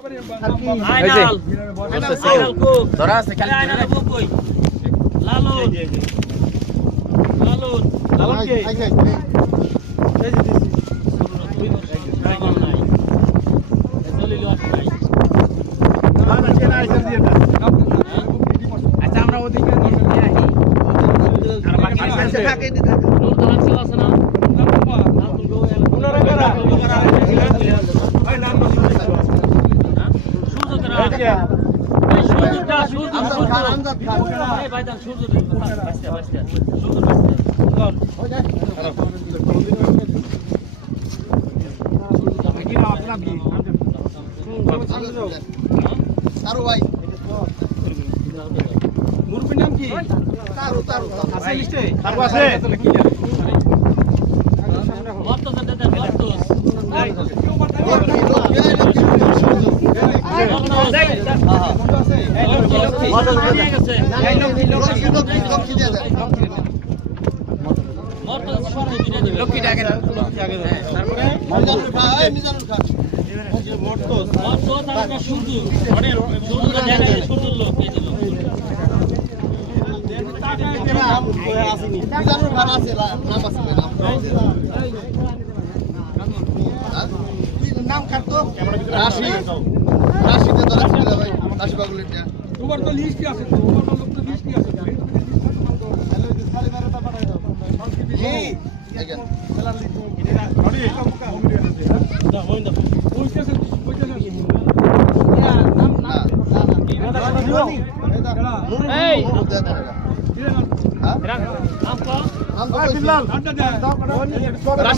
আইনাল আইনাল কো ধরা আছে খালি আইনাল কই লালন লালন লালন কে এই যে দিছি লালন নাই দলিল আছে নাই না কেন আইছেন দিয়ে না আচ্ছা আমরা ওদিকে নিয়ে আসি আর বাকি আছে থাকে দি থাকে নূর দালান ছিল আছে না না বাবা লালন গো ওনারা করা ওই নাম মুরব্বির নাম কি? তারু তারু আছে লিস্টে? তারু আছে? মর্তজ দাদা মর্তজ নাম কাটতো রাশি রাশিতে তো রাশি ভাই রাশি বাগুলের না তোমার তো লিস্ট আছে তোমার তো লোক তো লিস্ট আছে খালি মারাটা পাঠাই দাও জি দেখেন সেলার লিস্ট এটা রেডি দা হইন দা কইতেছে নাম না এই নাম কো নাম কো বিল্লাল